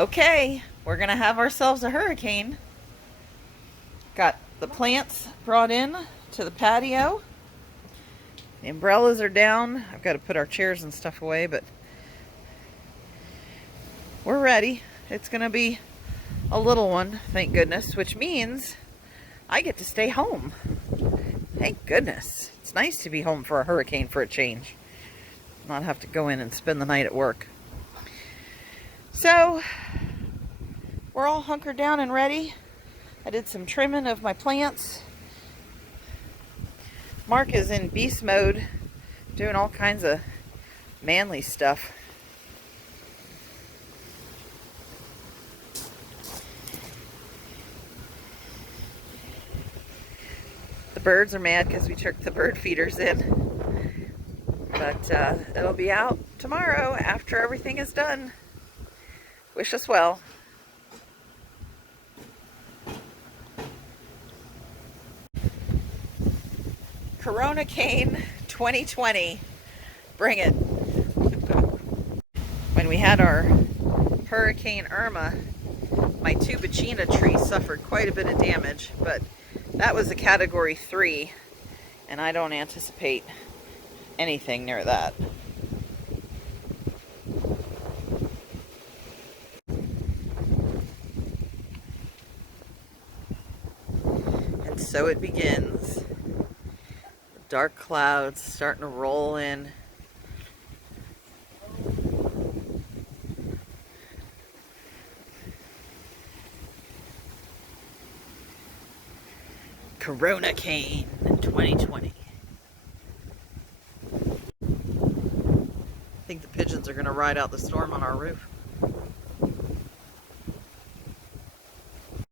Okay, we're gonna have ourselves a hurricane. Got the plants brought in to the patio. The umbrellas are down. I've got to put our chairs and stuff away, but we're ready. It's gonna be a little one, thank goodness, which means I get to stay home. Thank goodness. It's nice to be home for a hurricane for a change. Not have to go in and spend the night at work. So, we're all hunkered down and ready. I did some trimming of my plants. Mark is in beast mode, doing all kinds of manly stuff. The birds are mad because we took the bird feeders in. But it'll be out tomorrow after everything is done. Wish us well. Corona cane 2020. Bring it. When we had our Hurricane Irma, my tubicina tree suffered quite a bit of damage, but that was a Category 3, and I don't anticipate anything near that. And so it begins. The dark clouds starting to roll in. Corona cane 2020. I think the pigeons are going to ride out the storm on our roof.